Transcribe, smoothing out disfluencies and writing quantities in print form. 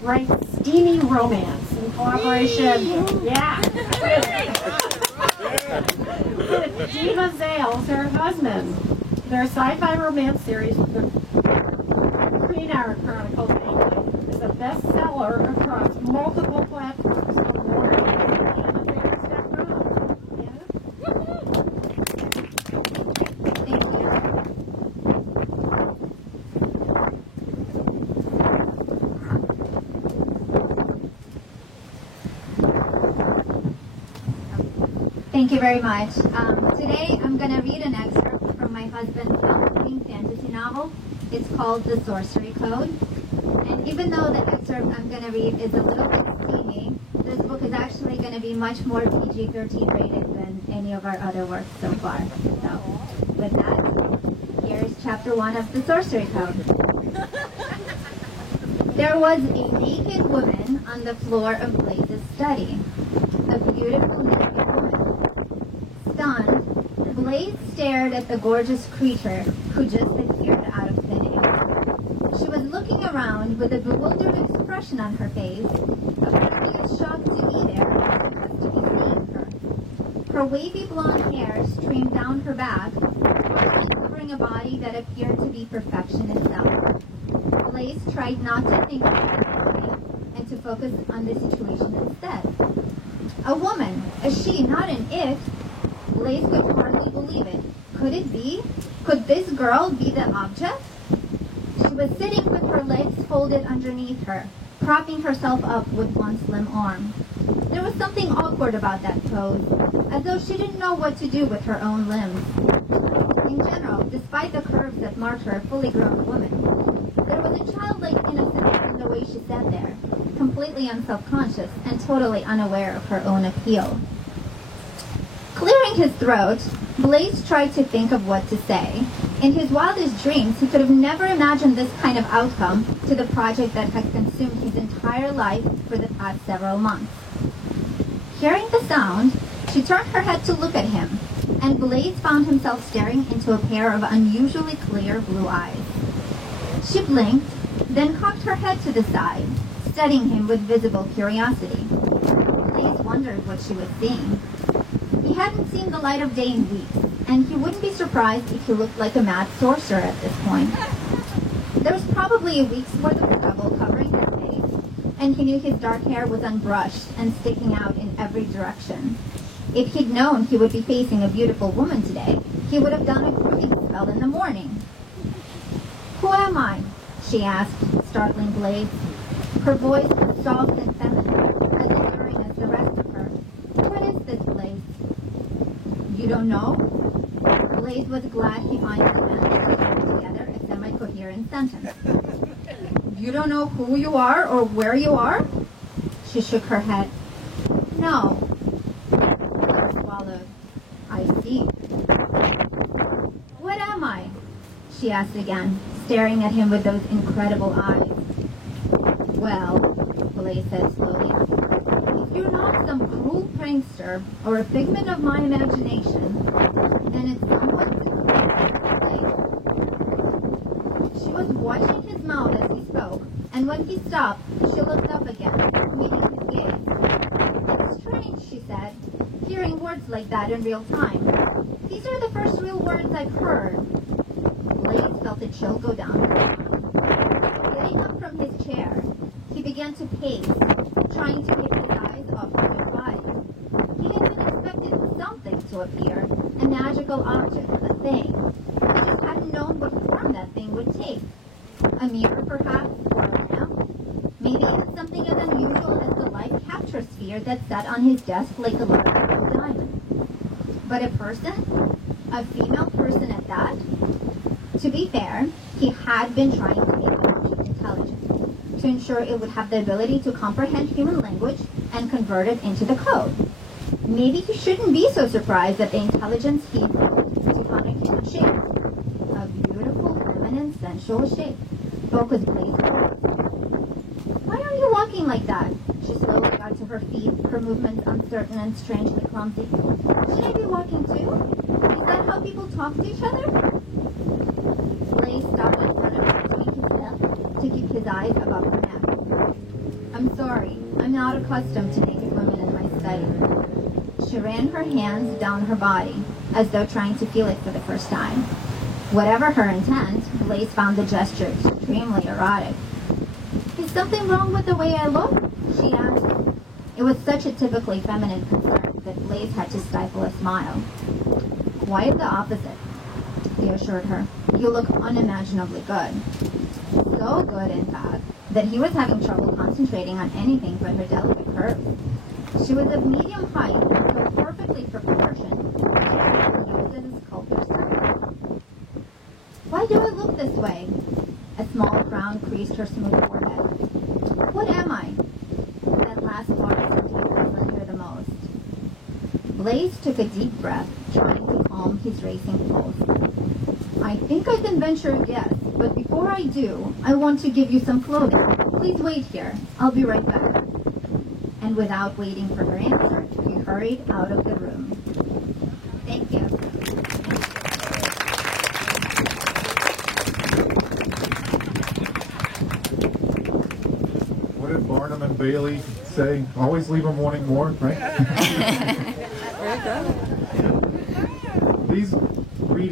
writes steamy romance in collaboration, with Diva Zales, her husband. Their sci-fi romance series, The Green Hour Chronicles, is a bestseller across multiple platforms. For more information, Thank you very much. Today I'm going to read an excerpt from my husband's upcoming fantasy novel. It's called The Sorcery Code. And even though the excerpt I'm going to read is a little bit steamy, this book is actually going to be much more PG-13 rated than any of our other works so far. So with that, here's chapter 1 of The Sorcery Code. There was a naked woman on the floor of Blaze's study. A beautiful naked woman. Stunned, Blaze stared at the gorgeous creature who just appeared out of thin air. She was looking around with a bewildered expression on her face, apparently as shocked to be there as to be seeing her. Her wavy blonde hair streamed down her back, covering a body that appeared to be perfection itself. Blaze tried not to think about the body and to focus on the situation instead. A woman, a she, not an it. Blaze could hardly believe it. Could it be? Could this girl be the object? She was sitting with her legs folded underneath her, propping herself up with one slim arm. There was something awkward about that pose, as though she didn't know what to do with her own limbs. In general, despite the curves that marked her a fully grown woman, there was a childlike innocence in the way she sat there, completely unself-conscious and totally unaware of her own appeal. Clearing his throat, Blaze tried to think of what to say. In his wildest dreams, he could have never imagined this kind of outcome to the project that had consumed his entire life for the past several months. Hearing the sound, she turned her head to look at him, and Blaze found himself staring into a pair of unusually clear blue eyes. She blinked, then cocked her head to the side, studying him with visible curiosity. Blaze wondered what she was seeing. He hadn't seen the light of day in weeks, and he wouldn't be surprised if he looked like a mad sorcerer at this point. There was probably a week's worth of stubble covering his face, and he knew his dark hair was unbrushed and sticking out in every direction. If he'd known he would be facing a beautiful woman today, he would have done a grooming spell in the morning. "Who am I?" she asked, startling Blaze. Her voice was soft and feminine, as alluring as the rest of her. "What is this place?" "You don't know?" Blaze was glad he finally managed to put together a semi-coherent sentence. "You don't know who you are or where you are?" She shook her head. "No." Blaze swallowed. "I see." "What am I?" she asked again, staring at him with those incredible eyes. "Well," Blaze said slowly, "if you're not some cruel prankster or a figment of my imagination, then it's somewhat difficult." She was watching his mouth as he spoke, and when he stopped, she looked up again, meeting his gaze. "It's strange," she said, "hearing words like that in real time. These are the first real words I've heard." Blaze felt a chill go down his spine. Getting up from his chair, he began to pace, trying to get his eyes off of her body. He had been expecting something to appear, a magical object, a thing. He just hadn't known what form that thing would take. A mirror, perhaps, or a lamp. Maybe even something as unusual as the light capture sphere that sat on his desk like a large blue diamond. But a person? A female person at that? To be fair, he had been trying to make the object intelligent, to ensure it would have the ability to comprehend human language and convert it into the code. Maybe he shouldn't be so surprised that the intelligence he built took on a human shape. A beautiful, feminine, sensual shape. Focus, Blaze. "Why are you walking like that?" She slowly got to her feet, her movements uncertain and strangely clumsy. "Should I be walking too? Is that how people talk to each other?" Blaze stopped in front of her to keep his eyes above her neck. I'm sorry. I'm not accustomed to naked women in my study. She ran her hands down her body, as though trying to feel it for the first time. Whatever her intent, Blaze found the gesture extremely erotic. Is something wrong with the way I look? She asked. It was such a typically feminine concern that Blaze had to stifle a smile. Quite the opposite, he assured her. You look unimaginably good. So good, in fact, that he was having trouble concentrating on anything but her delicate curves. She was of medium height and so perfectly proportioned that she was as a sculptor's servant. Why do I look this way? A small frown creased her smooth forehead. What am I? That last part hurt her the most. Blaze took a deep breath, trying to calm his racing pulse. I think I can venture a guess, but before I do, I want to give you some clothing. Please wait here. I'll be right back. And without waiting for her answer, he hurried out of the room. Thank you. What did Barnum and Bailey say? Always leave them wanting more, right?